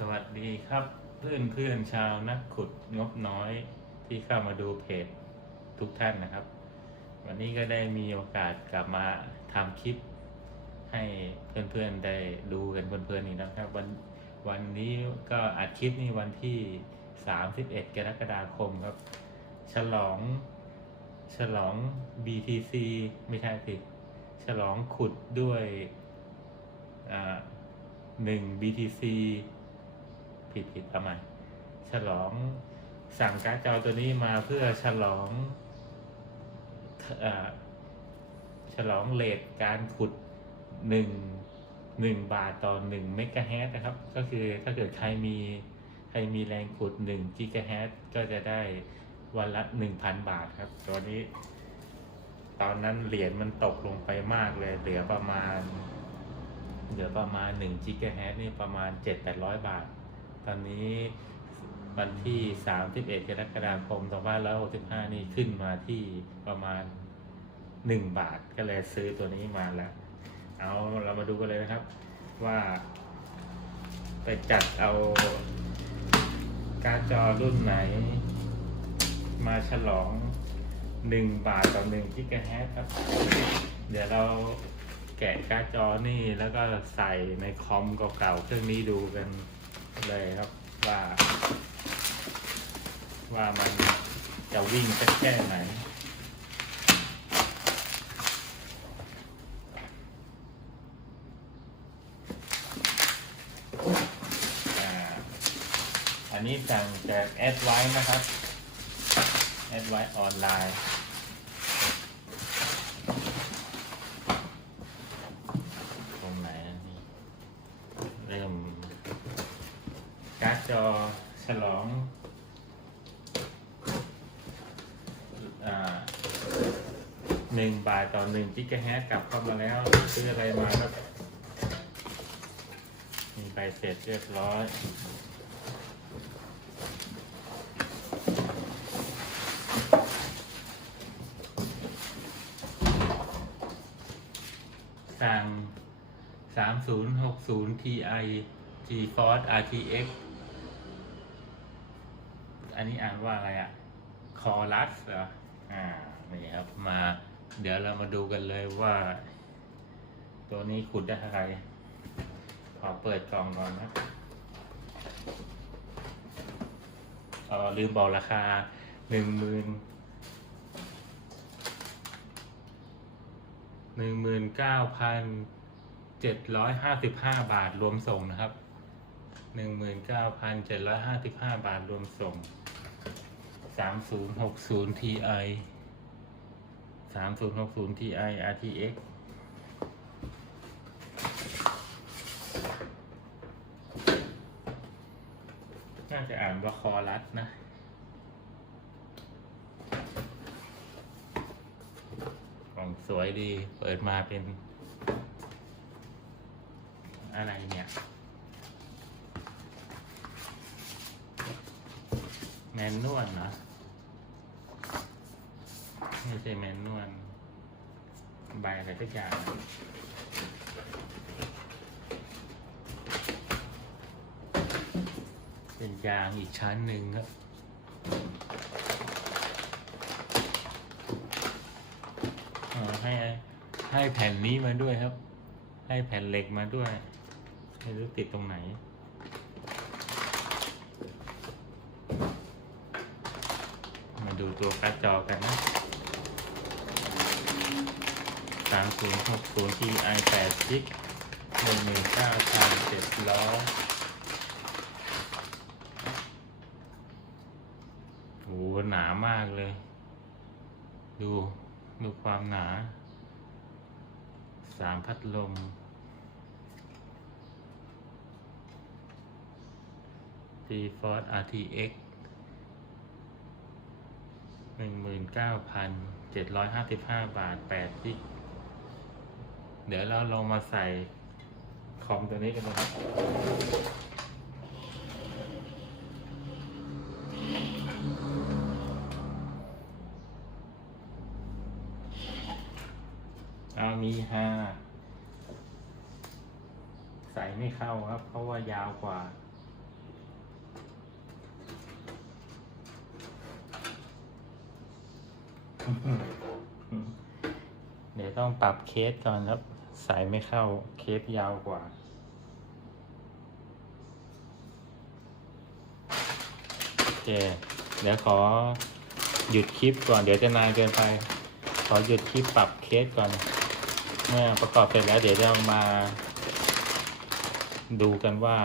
สวัสดีครับเพื่อนเพื่อนชาวนักขุดงบน้อยที่เข้ามาดูเพจทุกท่านนะครับ วันนี้ก็ได้มีโอกาสกลับมาทำคลิป ให้เพื่อนๆได้ดูกันเพลินๆนี่นะครับ วันวันนี้ก็อัดคลิปนี่วันที่ 31 กรกฎาคมครับ ฉลองฉลอง BTC ไม่ใช่สิฉลองขุดด้วยอ่าหนึ่ง BTC ผิดผิดทำไมฉลองสั่งการ์ดจอตัวนี้มาเพื่อฉลองอฉลองเลทการขุดหนึ่งหนึ่งบาทต่อหนึ่งเมกะเฮิรตนะครับ ก็คือถ้าเกิดใครมีใครมีแรงขุดหนึ่งกิกะเฮิรตก็จะได้วันละหนึ่งพันบาทครับตัวนี้ ตอนนั้นเหรียญมันตกลงไปมากเลย เหลือประมาณ เหลือประมาณ1 g h z นี่ประมาณ7-800บาท ตอนนี้วันที่ 31 กรกฎาคม2565 นี่ขึ้นมาที่ประมาณ 1 บาทก็เลยซื้อตัวนี้มาแล้ว เอาเรามาดูกันเลยนะครับว่า ไปจัดเอา การ์ดจอรุ่นไหน มาฉลอง 1 บาทต่อ1 g h z ครับ เดี๋ยวเราแกะการ์ดจอนี่แล้วก็ใส่ในคอมเก่าๆเครื่องนี้ดูกัน เลยครับว่า ว่ามันจะวิ่งสักแค่ไหนอันนี้สั่งจากแอดไว้นะครับ แอดไว้ออนไลน์ ตรงไหนนะนี่เริ่ม การ์ดจอฉลองหนึ่งบาทต่อหนึ่งกิกะแฮตกลับเข้ามาแล้วซื้ออะไรมาครับมีใบเสร็จเรียบร้อยสั่ง3060 Ti GeForce RTX อันนี้อ่านว่าอะไรอะ Chorus เหรออ่านี่ครับมาเดี๋ยวเรามาดูกันเลยว่า ตัวนี้ขุดได้เท่าไหร่ขอเปิดกล่องก่อนนะเออลืมบอกราคาหนึ่งหมื่นหนึ่งหมื่นเก้าพันเจ็ดร้อยห้าสิบห้าบาทรวมส่งนะครับ หนึ่งหมื่นเก้าพันเจ็ดร้อยห้าสิบห้าบาทรวมส่งสามศูนย์หกศูนย์ Ti สามศูนย์หกศูนย์ Ti RTX น่าจะอ่านว่าคอรัสนะกล่องสวยดี เปิดมาเป็น อะไรเนี่ย แมนนวลนะไม่ใช่แมนนวลใบอะไรสักอย่างเป็นยางอีกชั้นหนึ่งครับให้ให้แผ่นนี้มาด้วยครับ ให้แผ่นเหล็กมาด้วย ไม่รู้ติดตรงไหน มา ดูตัวการ์ดจอกันนะ 3060 Ti 8 g 19700โหหนามากเลย ดู ดูความหนา สามพัดลม GeForce RTX หนึ่งหมื่นเก้าพันเจ็ดร้อยห้าสิบห้าบาทแปดกิกเดี๋ยวเราลองมาใส่คอมตัวนี้กันนะครับ เอามีห้าใส่ไม่เข้าครับ เพราะว่ายาวกว่า เดี๋ยวต้องปรับเคสก่อนครับ สายไม่เข้าเคสยาวกว่า โอเค เดี๋ยวขอหยุดคลิปก่อนเดี๋ยวจะนานเกินไป ขอหยุดคลิปปรับเคสก่อน เมื่อประกอบเสร็จแล้วเดี๋ยวจะมา ดูกันว่า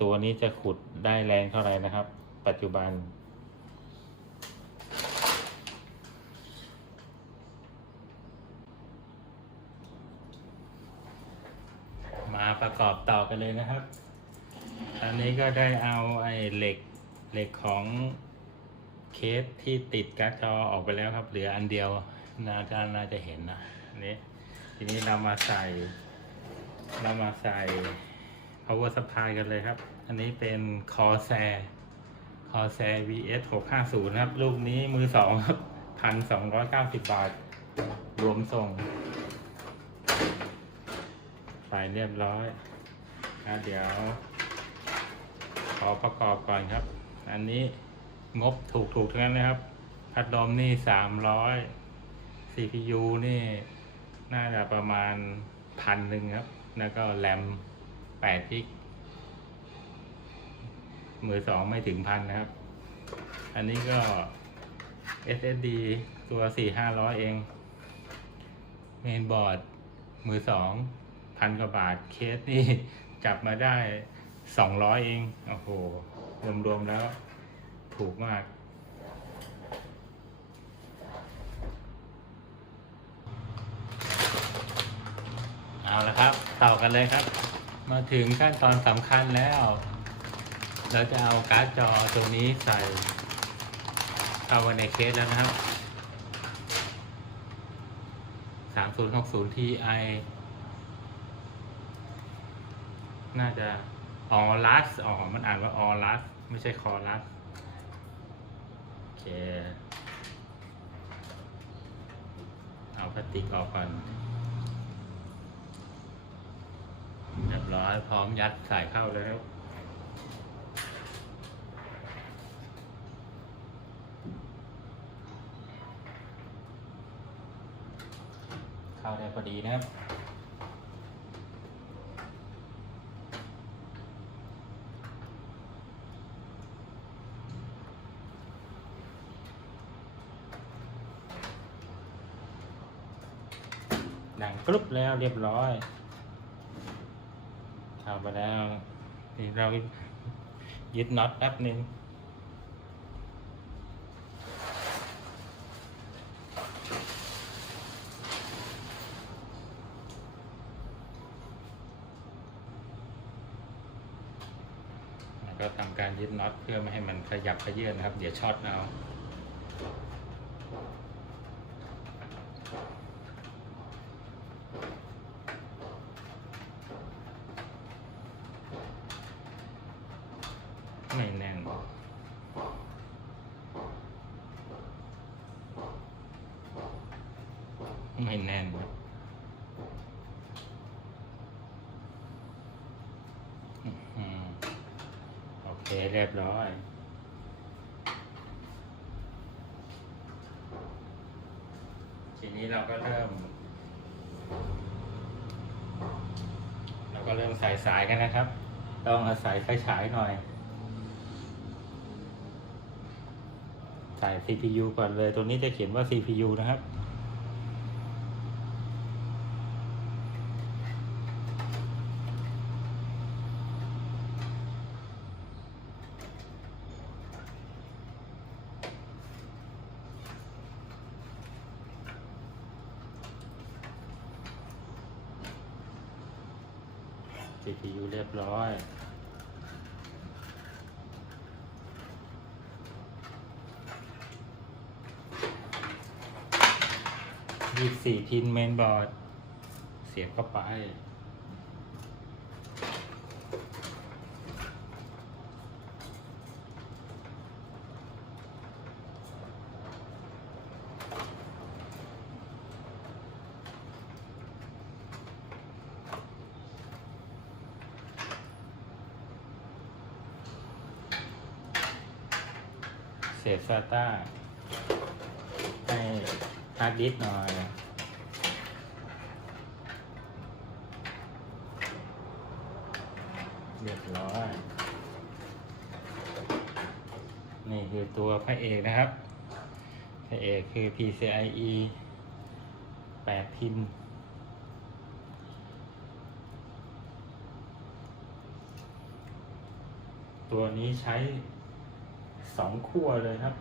ตัวนี้จะขุดได้แรงเท่าไหร่นะครับ ปัจจุบัน มาประกอบ ต่อกันเลยนะครับ อันนี้ก็ได้เอาไอ้เหล็กเหล็กของเคสที่ติดการ์ดจอออกไปแล้วครับ เหลืออันเดียวน่าจะน่าจะเห็นนะอันนี้ทีนี้เรามาใส่ เรามาใส่ power supply กันเลยครับ อันนี้เป็น Corsair Corsair VS 650นะครับลูกนี้มือสองครับพันสองร้อยเก้าสิบบาท รวมส่ง ไปเรียบร้อย นะเดี๋ยว ขอประกอบก่อนครับ อันนี้งบถูกถูกทั้งนั้นนะครับ พัดลมนี่สามร้อย CPU นี่น่าจะประมาณพันหนึ่งครับ แล้วก็แรมแปดกิก มือสองไม่ถึงพันนะครับ อันนี้ก็ SSD ตัวสี่ห้าร้อยเอง เมนบอร์ดมือสองพันกว่าบาทเคสนี่ จับมาได้สองร้อยเอง โอ้โห รวมๆแล้ว ถูกมาก เอาละครับ ต่อกันเลยครับ มาถึงขั้นตอนสำคัญแล้ว เราจะเอาการ์ดจอตัวนี้ใส่เข้าไว้ในเคสแล้วนะครับ 3060 Ti น่าจะออลัสอ๋อมันอ่านว่าออลัสไม่ใช่คอลัสโอเค เอาพลาสติกออกก่อนเรียบร้อยพร้อมยัดใส่เข้าแล้วเข้าได้พอดีนะครับ ดังกรุบแล้วเรียบร้อยเข้าไปแล้วนี่เรายึดน็อตแป๊บนึงก็ทำการยึดน็อตเพื่อไม่ให้มันขยับขยื่นนะครับ เดี๋ยวช็อตเอา ไม่แน่น ไม่แน่นโอเคเรียบร้อยทีนี้เราก็เริ่ม เราก็เริ่มใส่สายกันนะครับ ต้องอาศัยไฟฉายหน่อย ใส่ CPU ก่อนเลย ตัวนี้จะเขียนว่า CPU นะครับ CPU เรียบร้อยยี่สี่พินเมนบอร์ด เสียบเข้าไป เสียบซาต้าให้ฮาร์ดดิสก์หน่อยเรียบร้อย นี่คือตัวพระเอกนะครับ พระเอกคือ PCIe 8 พินตัวนี้ใช้ สองขั้วเลยครับ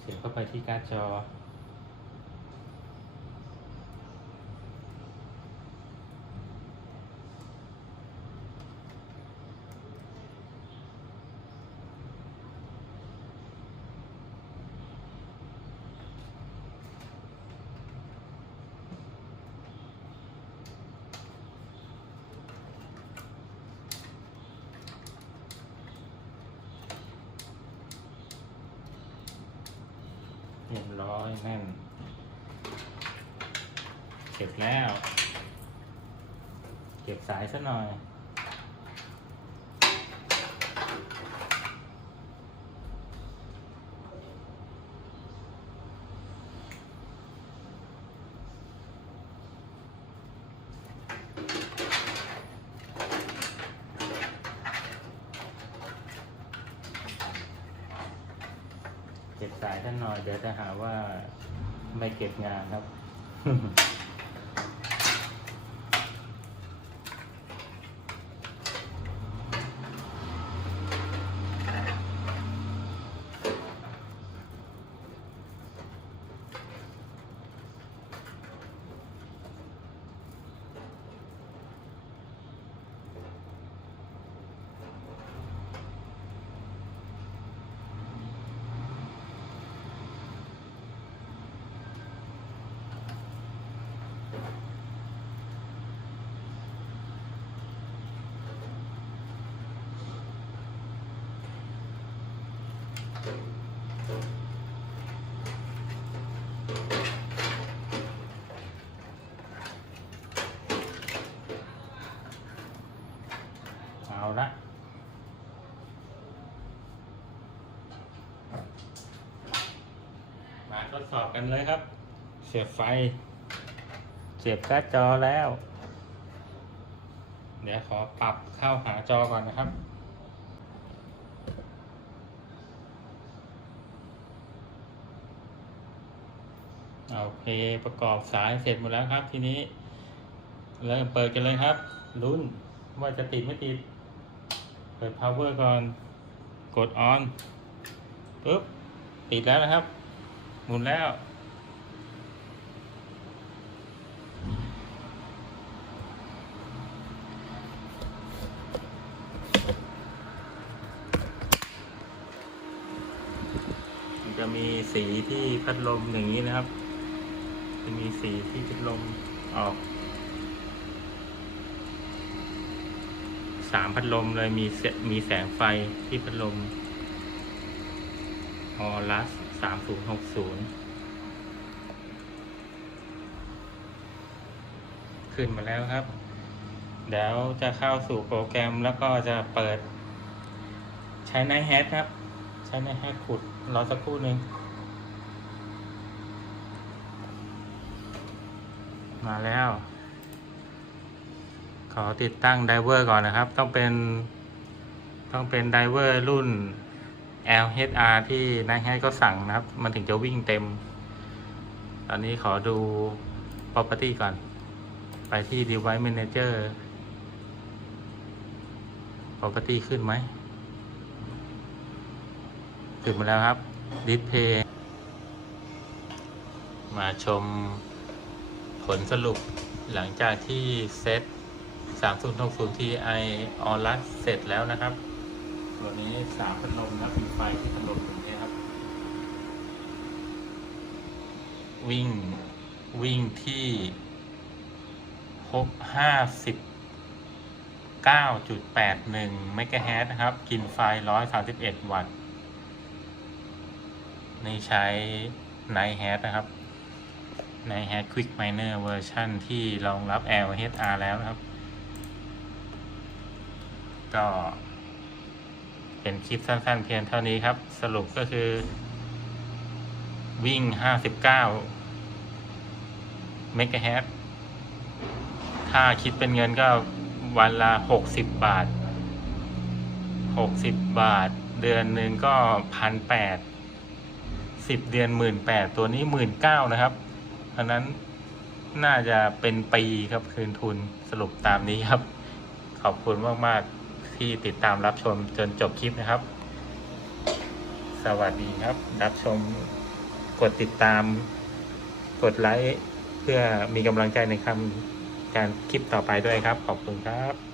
เสียบเข้าไปที่การ์ดจอ ยบร้อยแน่น เก็บแล้ว เก็บสายซะหน่อย ท่านหน่อย เดี๋ยวจะหาว่าไม่เก็บงานครับ กันเลยครับ เสียบไฟ เสียบการ์ดจอแล้ว เดี๋ยวขอปรับเข้าหาจอก่อนนะครับโอเคประกอบสายเสร็จหมดแล้วครับ ทีนี้เริ่มเปิดกันเลยครับลุ้นว่าจะติดไม่ติด เปิด power ก่อน กด on ปุ๊บ ติดแล้วนะครับ มุนแล้ว จะมีสีที่พัดลมอย่างนี้นะครับ จะมีสีที่พัดลมออกสามพัดลมเลยมีเสมีแสงไฟที่พัดลมออลัส สามศูนย์หกศูนย์ขึ้นมาแล้วครับ เดี๋ยวจะเข้าสู่โปรแกรมแล้วก็จะเปิด ใช้ในแฮทครับ ใช้ในแฮทขุดรอสักครู่หนึ่งมาแล้ว ขอติดตั้งไดเวอร์ก่อนนะครับ ต้องเป็น ต้องเป็นไดเวอร์รุ่น LHR ที่นายแฮทก็สั่งนะครับ มันถึงจะวิ่งเต็ม ตอนนี้ขอดู property ก่อน ไปที่ device manager property ขึ้นไหม ขึ้นมาแล้วครับ display มาชมผลสรุปหลังจากที่เซต3060 Ti All r u s เสร็จแล้วนะครับ ตัวนี้สามพัดลมนะมีไฟที่พัดลมตรงนี้ครับ วิ่งวิ่งที่หกห้าสิบเก้าจุดแปดหนึ่งเมกะเฮิรตนะครับ กินไฟร้อยสามสิบเอ็ดวัตต์นี่ใช้ Night h a t นะครับ Night h a t Quick Miner เวอร์ชันที่รองรับ LHR แล้วนะครับ ก็ เป็นคลิปสั้นๆเพียงเท่านี้ครับ สรุปก็คือ วิ่ง 59 เมกะเฮิรตถ้าคิดเป็นเงินก็วันละ 60 บาท 60 บาท เดือนหนึ่งก็พันแปดสิบเดือนหมื่นแปดตัวนี้หมื่นเก้านะครับเพราะนั้นน่าจะเป็นปีครับคืนทุนสรุปตามนี้ครับ ขอบคุณมาก ๆ ที่ติดตามรับชมจนจบคลิปนะครับ สวัสดีครับ รับชมกดติดตาม กดไลค์เพื่อมีกำลังใจในคำการคลิปต่อไปด้วยครับ ขอบคุณครับ